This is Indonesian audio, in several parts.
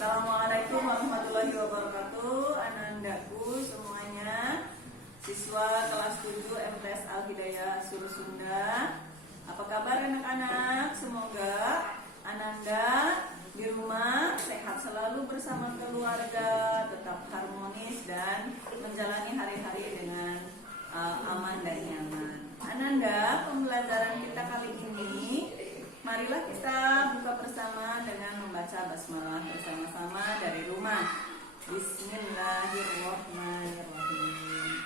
Assalamualaikum warahmatullahi wabarakatuh. Anandaku semuanya, siswa kelas 7 MTS Al Hidayah Suruh Sunda. Apa kabar anak-anak? Semoga Ananda di rumah sehat selalu bersama keluarga, tetap harmonis dan menjalani hari-hari dengan aman dan nyaman. Ananda, pembelajaran kita kali ini, marilah kita buka bersama dengan membaca basmalah bersama-sama dari rumah. Bismillahirrahmanirrahim.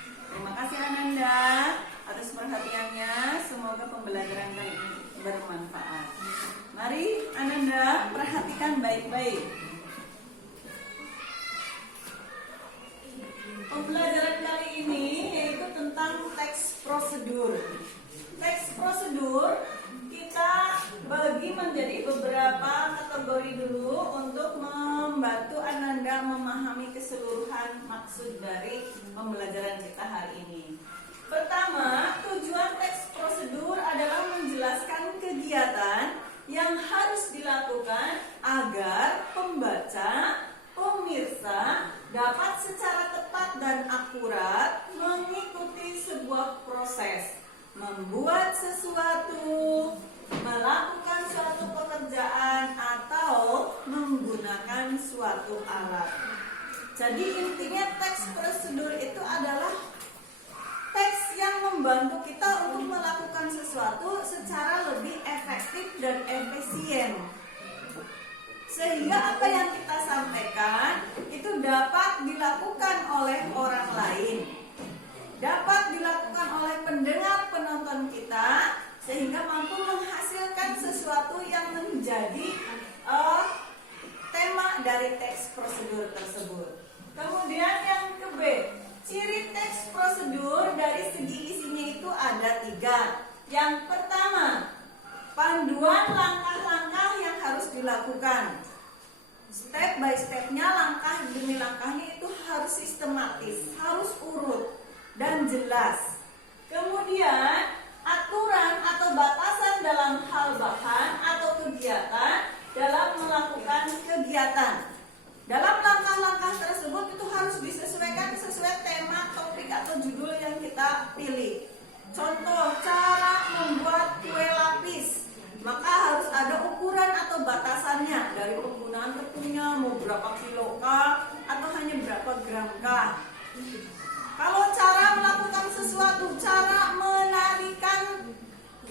Terima kasih Ananda atas perhatiannya. Semoga pembelajaran kali ini bermanfaat. Mari Ananda perhatikan baik-baik. Pembelajaran kali ini yaitu tentang teks prosedur. Teks prosedur kita bagi menjadi beberapa kategori dulu untuk membantu Ananda memahami keseluruhan maksud dari pembelajaran kita hari ini. Pertama, tujuan teks prosedur adalah menjelaskan kegiatan yang harus dilakukan agar pembaca, pemirsa dapat secara tepat dan akurat mengikuti sebuah proses, membuat sesuatu, melakukan suatu pekerjaan, atau menggunakan suatu alat. Jadi intinya teks prosedur itu adalah teks yang membantu kita untuk melakukan sesuatu secara lebih efektif dan efisien, sehingga apa yang kita sampaikan itu dapat dilakukan oleh orang lain, dapat dilakukan oleh pendengar penonton kita, sehingga mampu menghasilkan sesuatu yang menjadi tema dari teks prosedur tersebut. Kemudian yang ke B, ciri teks prosedur dari segi isinya itu ada 3. Yang pertama, panduan langkah-langkah yang harus dilakukan. Step by stepnya, langkah demi langkahnya itu harus sistematis, harus urut dan jelas. Kemudian aturan atau batasan dalam hal bahan atau kegiatan dalam melakukan kegiatan. Dalam langkah-langkah tersebut itu harus disesuaikan sesuai tema, topik atau judul yang kita pilih. Contoh, cara membuat kue lapis, maka harus ada ukuran atau batasannya, dari penggunaan tepungnya, mau berapa kilo kah, atau hanya berapa gram kah. Kalau cara melakukan sesuatu, cara menarikan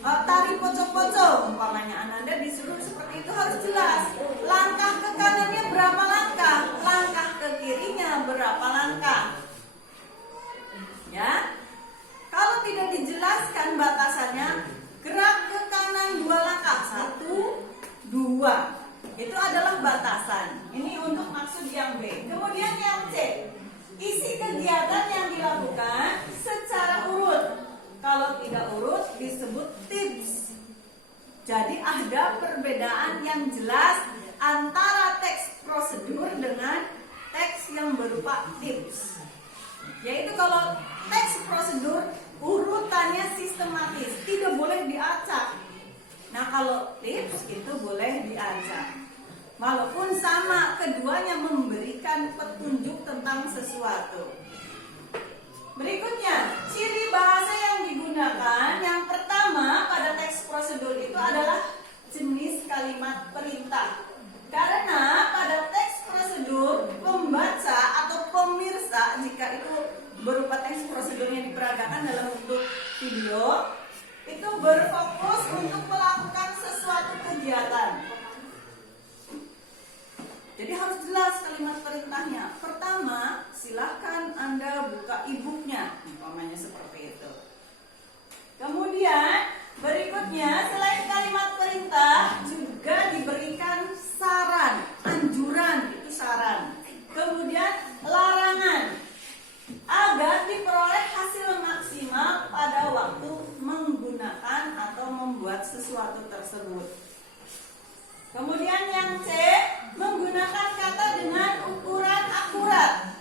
tari pocong-pocong, umpamanya Ananda disuruh seperti itu, harus jelas. Langkah ke kanannya berapa langkah, langkah ke kirinya berapa langkah. Ya, kalau tidak dijelaskan batasannya, gerak ke kanan 2 langkah, 1, 2, itu adalah batasan. Ini untuk maksud yang B. Kemudian yang C, isi kegiatan yang dilakukan secara urut. Kalau tidak urut disebut tips. Jadi ada perbedaan yang jelas antara teks prosedur dengan teks yang berupa tips. Yaitu kalau teks prosedur urutannya sistematis, tidak boleh diacak. Nah kalau tips itu boleh diacak. Walaupun sama, keduanya memberikan petunjuk tentang sesuatu. Berikutnya, ciri bahasa yang digunakan. Yang pertama pada teks prosedur itu adalah jenis kalimat perintah. Karena pada teks prosedur, pembaca atau pemirsa, jika itu berupa teks prosedurnya diperagakan dalam bentuk video, itu berfokus untuk melakukan sesuatu kegiatan. Jadi harus jelas kalimat perintahnya. Pertama, silakan Anda buka e-booknya, umpamanya seperti itu. Kemudian berikutnya, selain kalimat perintah juga diberikan saran, anjuran, itu saran. Kemudian larangan agar diperoleh hasil maksimal pada waktu menggunakan atau membuat sesuatu tersebut. Kemudian yang C, menggunakan kata dengan ukuran akurat.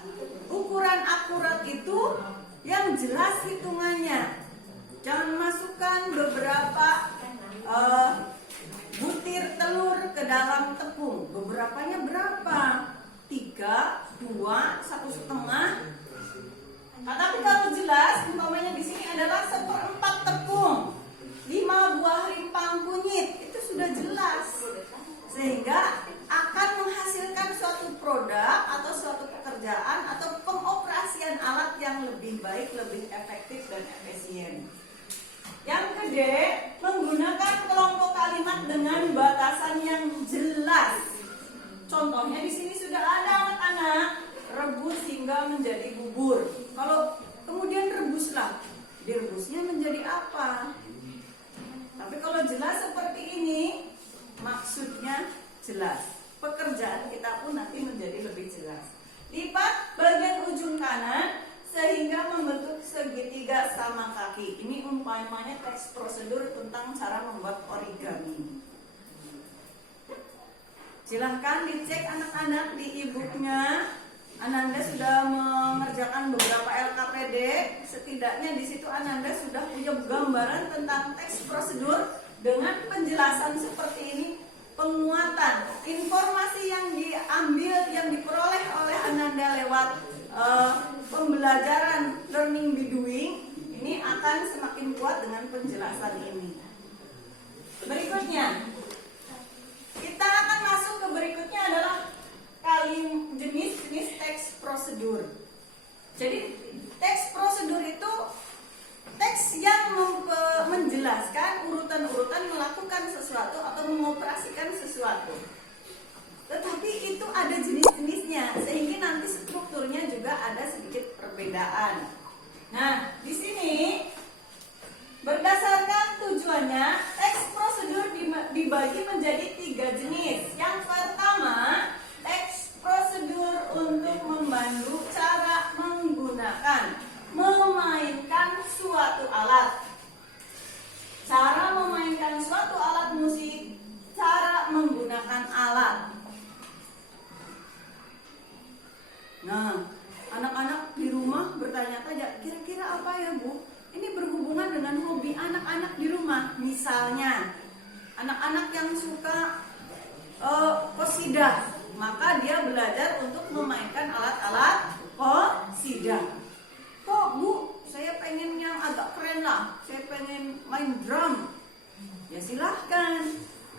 Ukuran akurat itu yang jelas hitungannya. Jangan masukkan beberapa butir telur ke dalam D, menggunakan kelompok kalimat dengan batasan yang jelas. Contohnya di sini sudah ada anak-anak, rebus hingga menjadi bubur. Kalau kemudian rebuslah, direbusnya menjadi apa? Tapi kalau jelas seperti ini, maksudnya jelas. Pekerjaan kita pun nanti menjadi lebih jelas. Lipat bagian ujung kanan sehingga membentuk segitiga sama kaki. Ini umpamanya teks prosedur tentang cara membuat origami. Silahkan dicek anak-anak di e-booknya. Ananda sudah mengerjakan beberapa LKPD. Setidaknya di situ Ananda sudah punya gambaran tentang teks prosedur dengan penjelasan seperti ini. Penguatan informasi yang diambil, yang diperoleh oleh Ananda lewat pembelajaran learning by doing ini akan semakin kuat dengan penjelasan ini. Berikutnya kita akan masuk ke berikutnya adalah jenis teks prosedur. Jadi teks prosedur itu teks yang menjelaskan urutan-urutan melakukan sesuatu atau mengoperasikan sesuatu. Tetapi itu ada jenis-jenisnya, sehingga nanti strukturnya juga ada sedikit perbedaan. Nah, di sini berdasarkan tujuannya, teks prosedur dibagi menjadi 3 jenis. Yang pertama, teks prosedur untuk membantu cara memainkan suatu alat. Cara memainkan suatu alat musik, cara menggunakan alat. Nah, anak-anak di rumah bertanya-tanya, kira-kira apa ya Bu? Ini berhubungan dengan hobi anak-anak di rumah. Misalnya, anak-anak yang suka qasidah, maka dia belajar untuk memainkan alat-alat qasidah. Kok Bu, saya pengen yang agak keren lah, saya pengen main drum. Ya silahkan,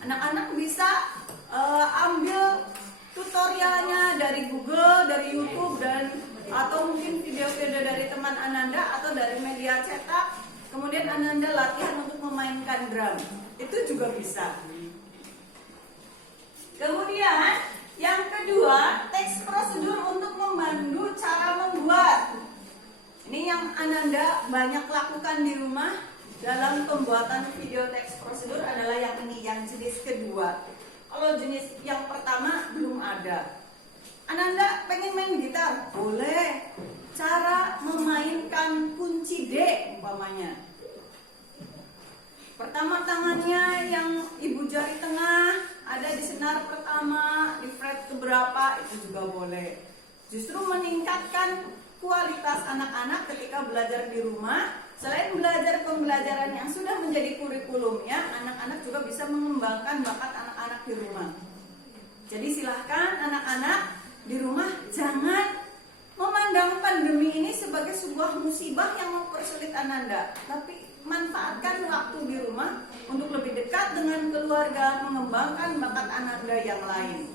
anak-anak bisa ambil tutorialnya dari Google, dari YouTube, atau mungkin video-video dari teman Ananda atau dari media cetak. Kemudian Ananda latihan untuk memainkan drum, itu juga bisa. Kemudian yang kedua, teks prosedur untuk membantu cara membuat. Ini yang Ananda banyak lakukan di rumah dalam pembuatan video teks prosedur adalah yang ini, yang jenis kedua. Kalau jenis yang pertama belum ada. Ananda pengen main gitar? Boleh. Cara memainkan kunci D umpamanya. Pertama tangannya yang ibu jari tengah ada di senar pertama, di fret keberapa, itu juga boleh. Justru meningkatkan kualitas anak-anak ketika belajar di rumah. Selain belajar pembelajaran yang sudah menjadi kurikulumnya, anak-anak juga bisa mengembangkan bakat anak-anak di rumah. Jadi silahkan anak-anak di rumah jangan memandang pandemi ini sebagai sebuah musibah yang mempersulit Ananda, tapi manfaatkan waktu di rumah untuk lebih dekat dengan keluarga, mengembangkan bakat Ananda yang lain.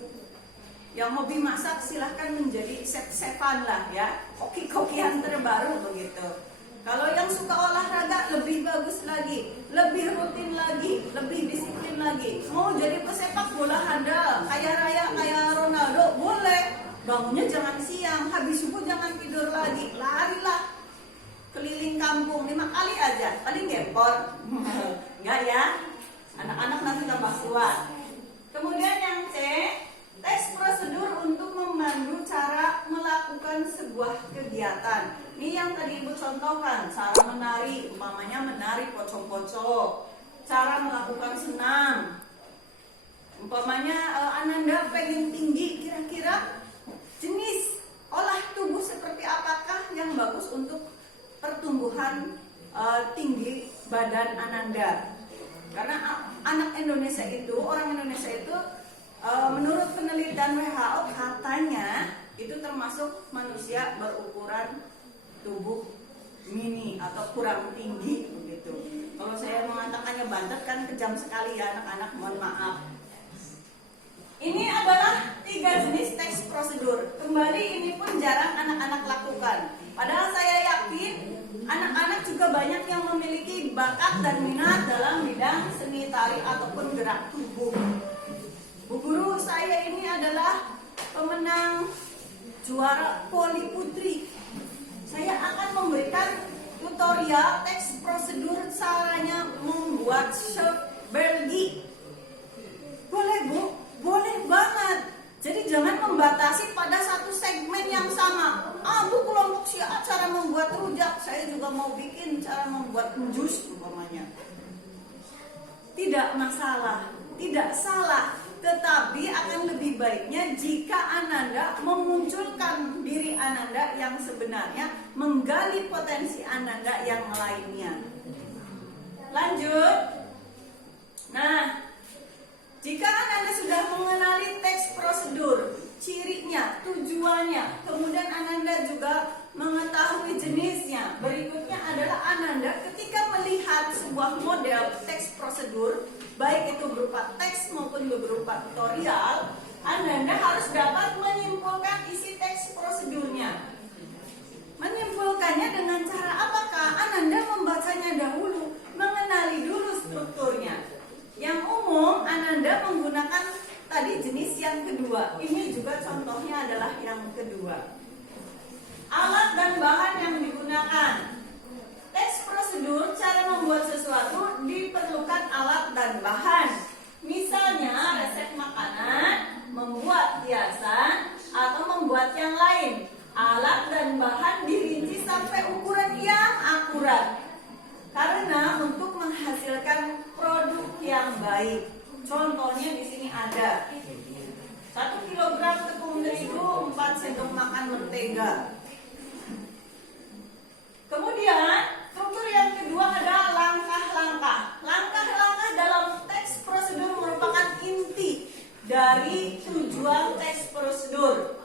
Yang hobi masak silahkan menjadi chef-chefan lah ya, koki-kokian terbaru begitu. Kalau yang suka olahraga lebih bagus lagi, lebih rutin lagi, lebih disiplin lagi. Mau jadi pesepak bola handal, kaya raya, kayak Ronaldo, boleh. Bangunnya jangan siang, habis subuh jangan tidur lagi, larilah keliling kampung 5 kali aja, paling gempor. Enggak ya, anak-anak nanti tambah kuat. Kemudian yang C, teks prosedur untuk memandu cara melakukan sebuah kegiatan. Ini yang tadi Ibu contohkan, cara menari, umpamanya menari pocong-pocong, cara melakukan senam. Umpamanya Ananda pengen tinggi, kira-kira jenis olah tubuh seperti apakah yang bagus untuk pertumbuhan tinggi badan Ananda? Karena anak Indonesia itu, orang Indonesia itu menurut penelitian WHO katanya itu termasuk manusia berukuran tubuh mini atau kurang tinggi begitu. Kalau saya mengatakannya bantet kan kejam sekali ya anak-anak, mohon maaf. Ini adalah 3 jenis teks prosedur. Kembali ini pun jarang anak-anak lakukan. Padahal saya yakin anak-anak juga banyak yang memiliki bakat dan minat dalam bidang seni tari ataupun gerak tubuh. Bu guru, saya ini adalah pemenang juara Poli Putri. Saya akan memberikan tutorial teks prosedur caranya membuat shirt belgi. Boleh Bu? Boleh banget. Jadi jangan membatasi pada satu segmen yang sama. Bu kelompok si A cara membuat rujak, saya juga mau bikin cara membuat jus umpamanya. Tidak masalah, tidak salah. Tetapi akan lebih baiknya jika Ananda memunculkan diri Ananda yang sebenarnya, menggali potensi Ananda yang lainnya. Lanjut. Nah, jika Ananda sudah mengenali teks prosedur, cirinya, tujuannya, kemudian Ananda juga mengetahui jenisnya. Berikutnya adalah Ananda ketika melihat sebuah model teks prosedur, baik itu berupa teks maupun berupa tutorial, Ananda harus dapat menyimpulkan isi teks prosedurnya. Menyimpulkannya dengan cara apakah? Ananda membacanya dahulu, mengenali dulu strukturnya. Yang umum Ananda menggunakan tadi jenis yang kedua. Ini juga contohnya adalah yang kedua. Alat dan bahan yang digunakan. Teks prosedur cara membuat sesuatu diperlukan alat dan bahan. Misalnya resep makanan, membuat hiasan, atau membuat yang lain. Alat dan bahan dirinci sampai ukuran yang akurat. Karena untuk menghasilkan produk yang baik. Contohnya di sini ada 1 kilogram tepung terigu, 4 sendok makan mentega. Kemudian struktur yang kedua ada langkah-langkah. Langkah-langkah dalam teks prosedur merupakan inti dari tujuan teks prosedur.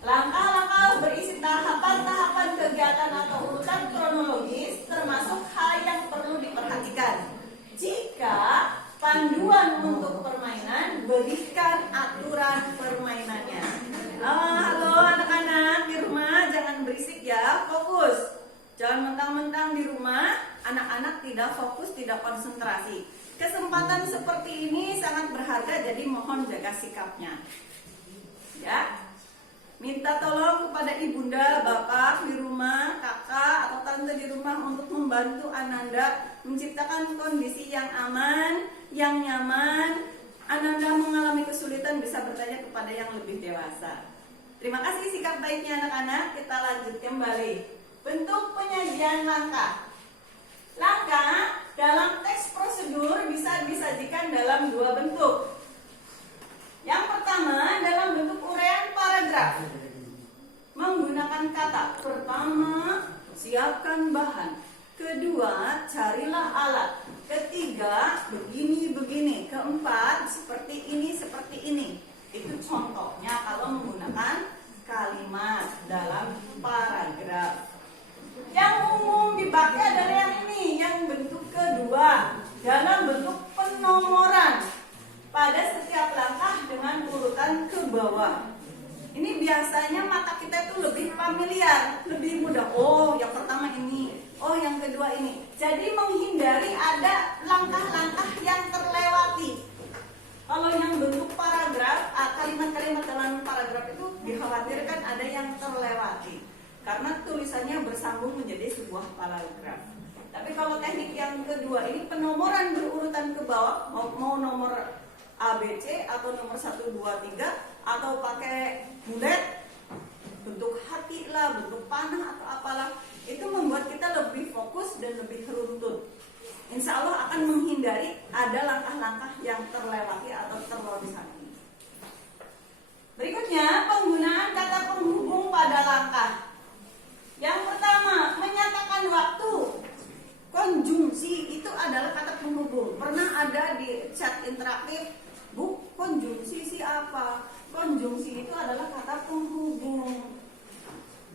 Langkah-langkah berisi tahapan-tahapan kegiatan atau urutan kronologis, termasuk hal yang perlu diperhatikan. Jika panduan untuk permainan, berikan aturan permainannya. Halo anak-anak di rumah, jangan berisik ya, fokus. Jangan mentang-mentang di rumah, anak-anak tidak fokus, tidak konsentrasi. Kesempatan seperti ini sangat berharga, jadi mohon jaga sikapnya. Ya. Minta tolong kepada ibunda, bapak di rumah, kakak atau tante di rumah untuk membantu Ananda menciptakan kondisi yang aman, yang nyaman. Ananda mengalami kesulitan bisa bertanya kepada yang lebih dewasa. Terima kasih sikap baiknya anak-anak. Kita lanjut kembali. Bentuk penyajian langkah. Langkah dalam teks prosedur bisa disajikan dalam dua bentuk. Yang pertama dalam bentuk uraian paragraf menggunakan kata. Pertama, siapkan bahan. Kedua, carilah alat. Ketiga, begini-begini. Keempat, seperti ini. Itu contohnya kalau menggunakan kalimat dalam paragraf. Yang umum dipakai adalah yang ini, yang bentuk kedua, dalam bentuk penomoran pada setiap langkah dengan urutan ke bawah. Ini biasanya mata kita itu lebih familiar, lebih mudah. Oh, yang pertama ini. Oh, yang kedua ini. Jadi menghindari ada langkah-langkah yang terlewati. Kalau yang bentuk paragraf, kalimat-kalimat dalam paragraf itu dikhawatirkan ada yang terlewati. Karena tulisannya bersambung menjadi sebuah paragraf. Tapi kalau teknik yang kedua ini penomoran berurutan ke bawah, mau nomor ABC atau nomor 1, 2, 3 atau pakai bulet, bentuk hati lah, bentuk panah atau apalah, itu membuat kita lebih fokus dan lebih teruntut. Insya Allah akan menghindari ada langkah-langkah yang terlewati atau terlewati. Berikutnya penggunaan kata penghubung pada langkah. Yang pertama, menyatakan waktu. Konjungsi itu adalah kata penghubung. Pernah ada di chat interaktif, Bu, konjungsi apa? Konjungsi itu adalah kata penghubung.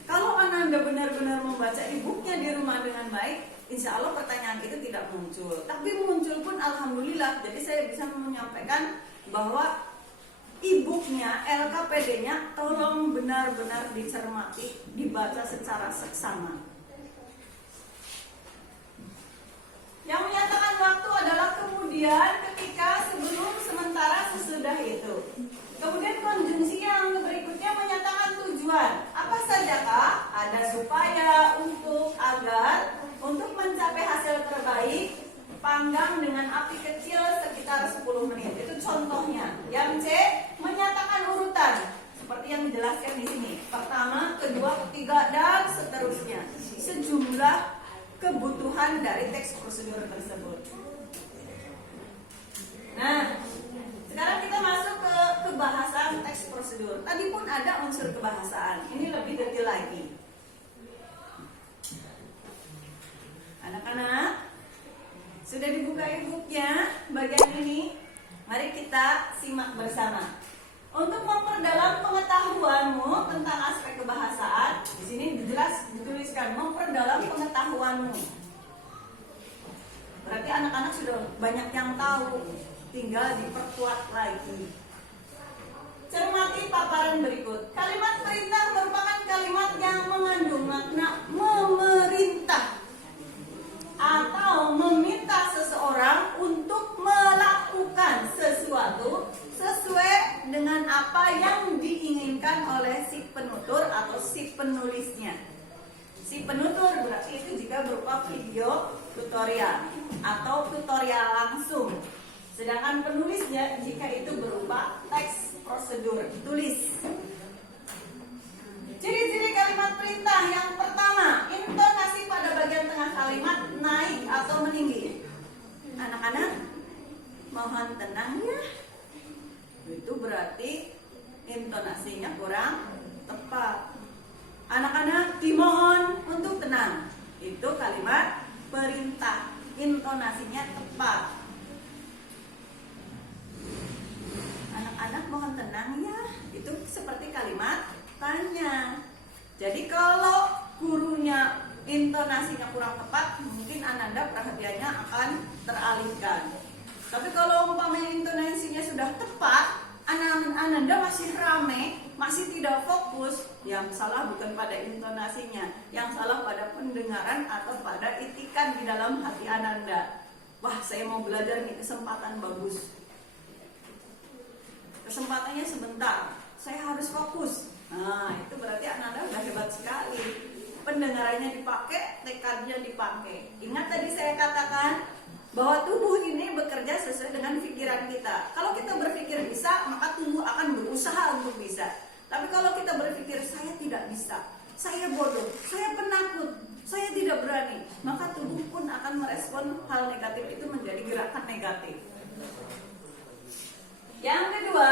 Kalau Ananda benar-benar membaca e-booknya di rumah dengan baik, insya Allah pertanyaan itu tidak muncul. Tapi muncul pun alhamdulillah. Jadi saya bisa menyampaikan bahwa e-booknya, LKPD-nya tolong benar-benar dicermati, dibaca secara seksama. Yang menyatakan waktu adalah kemudian, ketika, sebelum, sementara, sesudah itu. Kemudian konjungsi yang berikutnya menyatakan tujuan. Apa sajakah? Ada supaya, untuk, agar, untuk mencapai hasil terbaik, panggang dengan api kecil sekitar 10 menit. Itu contohnya. Yang C menyatakan urutan seperti yang dijelaskan di sini. Pertama, kedua, ketiga, dan seterusnya. Sejumlah kebutuhan dari teks prosedur tersebut. Nah, sekarang kita masuk ke kebahasan teks prosedur. Tadi pun ada unsur kebahasaan. Ini lebih detail lagi. Anak-anak, sudah dibuka e-booknya bagian ini? Mari kita simak bersama. Untuk memperdalam pengetahuanmu tentang aspek kebahasaan, di sini jelas dituliskan memperdalam pengetahuanmu. Berarti anak-anak sudah banyak yang tahu, tinggal diperkuat lagi. Cermati paparan berikut. Kalimat perintah merupakan kalimat yang mengandung makna memerintah atau meminta seseorang untuk melakukan sesuatu sesuai dengan apa yang diinginkan oleh si penutur atau si penulisnya. Si penutur berarti itu jika berupa video tutorial atau tutorial langsung. Sedangkan penulisnya jika itu berupa teks prosedur tulis. Ciri-ciri kalimat perintah yang pertama, intonasi pada bagian tengah kalimat naik atau meninggi. Anak-anak, mohon tenang ya. Itu berarti intonasinya kurang tepat. Anak-anak dimohon untuk tenang. Itu kalimat perintah, intonasinya tepat. Anak-anak mohon tenang ya. Itu seperti kalimat tanya. Jadi kalau gurunya intonasinya kurang tepat, mungkin Ananda perhatiannya akan teralihkan. Tapi kalau umpamanya intonasinya sudah tepat, Ananda masih rame, masih tidak fokus, yang salah bukan pada intonasinya, yang salah pada pendengaran atau pada itikan di dalam hati Ananda. Wah, saya mau belajar nih, kesempatan bagus. Kesempatannya sebentar, saya harus fokus. Nah, itu berarti Ananda udah hebat sekali. Pendengarannya dipakai, tekadnya dipakai. Ingat tadi saya katakan bahwa tubuh ini bekerja sesuai dengan pikiran kita. Kalau kita berpikir bisa, maka tubuh akan berusaha untuk bisa. Tapi kalau kita berpikir saya tidak bisa, saya bodoh, saya penakut, saya tidak berani, maka tubuh pun akan merespon hal negatif itu menjadi gerakan negatif. Yang kedua,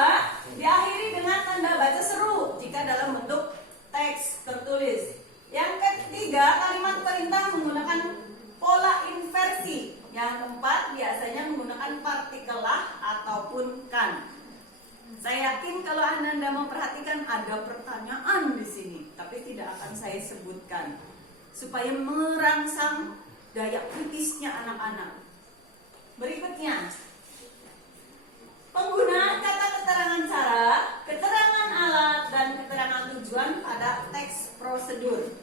diakhiri dengan tanda baca seru jika dalam bentuk teks tertulis. Yang ketiga, kalimat perintah menggunakan pola inversi. Yang keempat, biasanya menggunakan partikel lah ataupun kan. Saya yakin kalau Anda memperhatikan ada pertanyaan di sini, tapi tidak akan saya sebutkan supaya merangsang daya kritisnya anak-anak. Berikutnya, penggunaan kata keterangan cara, keterangan alat, dan keterangan tujuan pada teks prosedur.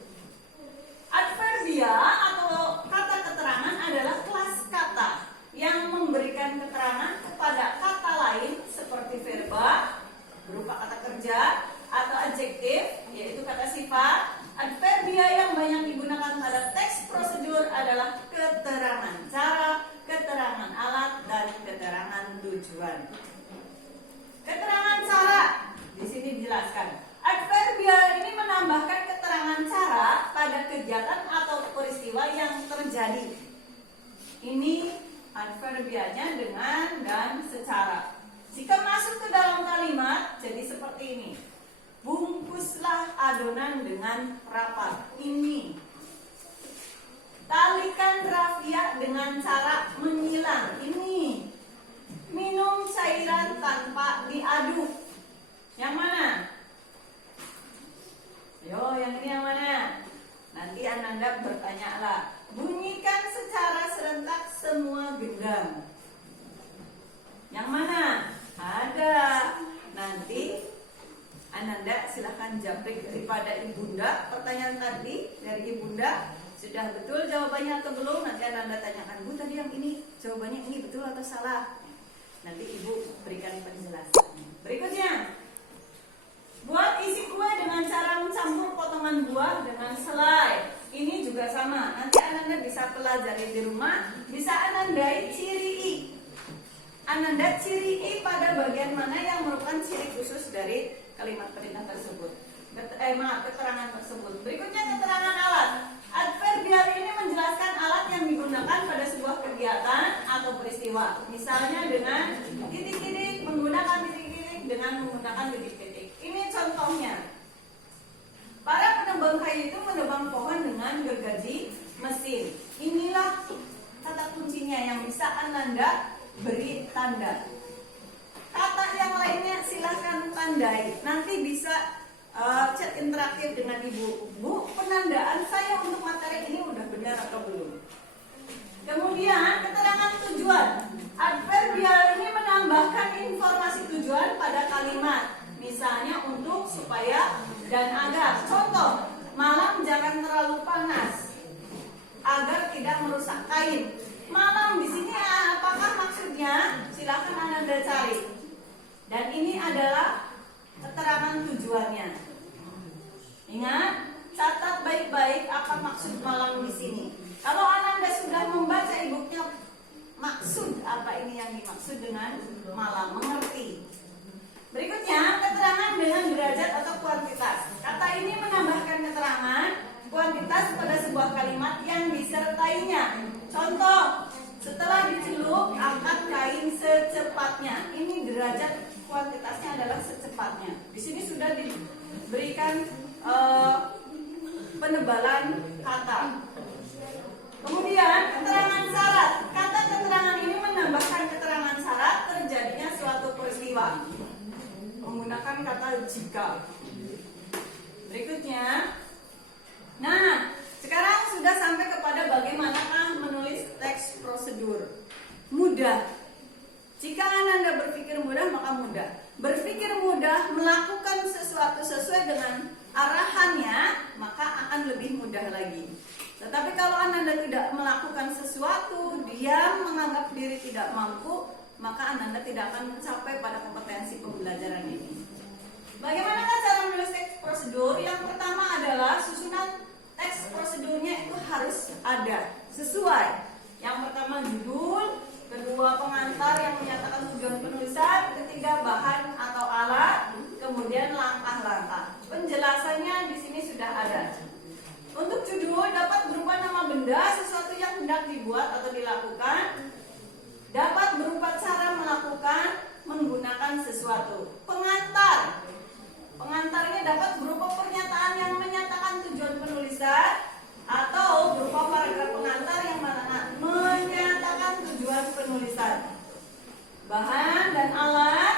Adverbia atau kata keterangan adalah kelas kata yang memberikan keterangan kepada kata lain seperti verba berupa kata kerja atau adjektif yaitu kata sifat. Adverbia yang banyak digunakan pada teks prosedur adalah keterangan cara, keterangan alat, dan keterangan tujuan. Keterangan cara di sini dijelaskan. Adverbia ini menambahkan keterangan cara pada kegiatan atau peristiwa yang terjadi. Ini adverbianya dengan dan secara. Jika masuk ke dalam kalimat, jadi seperti ini. Bungkuslah adonan dengan rapat. Ini. Talikan rafia dengan cara menyilang. Ini. Minum cairan tanpa diaduk. Yang mana? Yo, yang ini yang mana? Nanti Ananda bertanyalah. Bunyikan secara serentak semua gendang. Yang mana? Ada. Nanti Ananda silahkan japrik daripada ibunda. Pertanyaan tadi dari ibunda Sudah betul jawabannya atau belum? Nanti Anda tanyakan, Bu tadi yang ini jawabannya ini betul atau salah? Nanti Ibu berikan penjelasan. Berikutnya, buat isi kue dengan cara mencampur potongan buah dengan selai. Ini juga sama. Nanti Anda bisa pelajari di rumah. Bisa Anda ciri I. Anda ciri I pada bagian mana yang merupakan ciri khusus dari kalimat perintah tersebut. Keterangan tersebut. Berikutnya keterangan alat. Adverbial ini menjelaskan alat yang digunakan pada sebuah kegiatan atau peristiwa. Misalnya dengan titik-titik, menggunakan titik-titik, dengan menggunakan titik-titik. Ini contohnya. Para penebang kayu itu menebang pohon dengan gergaji mesin. Inilah kata kuncinya yang bisa Anda beri tanda. Kata yang lainnya silahkan tandai. Nanti bisa chat interaktif dengan Ibu. Bu, penandaan saya untuk materi ini udah benar atau belum? Kemudian keterangan tujuan. Adverbial ini menambahkan informasi tujuan pada kalimat. Misalnya untuk, supaya, dan agar. Contoh, malam jangan terlalu panas agar tidak merusak kain. Malam di sini apakah maksudnya? Silakan Anda cari. Dan ini adalah keterangan tujuannya. Ingat, catat baik-baik apa maksud malam di sini. Kalau Anda sudah membaca e-booknya, maksud apa ini yang dimaksud dengan malam, mengerti. Berikutnya, keterangan dengan derajat atau kuantitas. Kata ini menambahkan keterangan kuantitas pada sebuah kalimat yang disertainya. Contoh, setelah dicelup, angkat kain secepatnya. Ini derajat kuantitasnya adalah secepatnya. Di sini sudah diberikan penebalan kata. Kemudian keterangan syarat. Kata keterangan ini menambahkan keterangan syarat terjadinya suatu peristiwa. Menggunakan kata jika. Berikutnya. Nah, sekarang sudah sampai kepada bagaimanakah menulis teks prosedur. Mudah. Jika Anda berpikir mudah, maka mudah. Berpikir mudah, melakukan sesuatu sesuai dengan arahannya, maka akan lebih mudah lagi. Tetapi kalau Anda tidak melakukan sesuatu, diam, menganggap diri tidak mampu, maka Anda tidak akan mencapai pada kompetensi pembelajaran ini. Bagaimana cara menulis teks prosedur? Yang pertama adalah susunan teks prosedurnya itu harus ada, sesuai. Yang pertama judul, kedua pengantar yang menyatakan tujuan penulisan, ketiga bahan atau alat, kemudian langkah-langkah. Penjelasannya di sini sudah ada. Untuk judul dapat berupa nama benda, sesuatu yang hendak dibuat atau dilakukan. Dapat berupa cara melakukan, menggunakan sesuatu. Pengantar. Pengantarnya dapat berupa pernyataan yang menyatakan tujuan penulisan atau berupa paragraf pengantar yang menyatakan tujuan penulisan. Bahan dan alat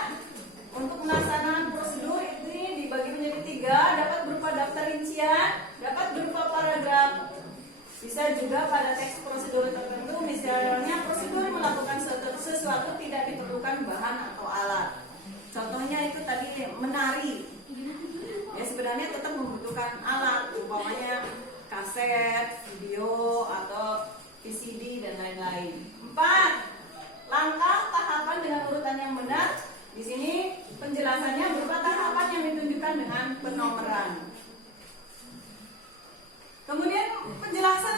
untuk melaksanakan prosedur ini dibagi menjadi 3. Dapat berupa daftar rincian, dapat berupa paragraf. Bisa juga pada teks prosedur tertentu, misalnya prosedur melakukan sesuatu tidak diperlukan bahan atau alat. Contohnya itu tadi menari. Ya sebenarnya tetap membutuhkan alat, umpamanya kaset, video, atau VCD dan lain-lain. 4. Langkah tahapan dengan urutan yang benar. Di sini penjelasannya berupa tahapan yang ditunjukkan dengan penomoran. Kemudian penjelasan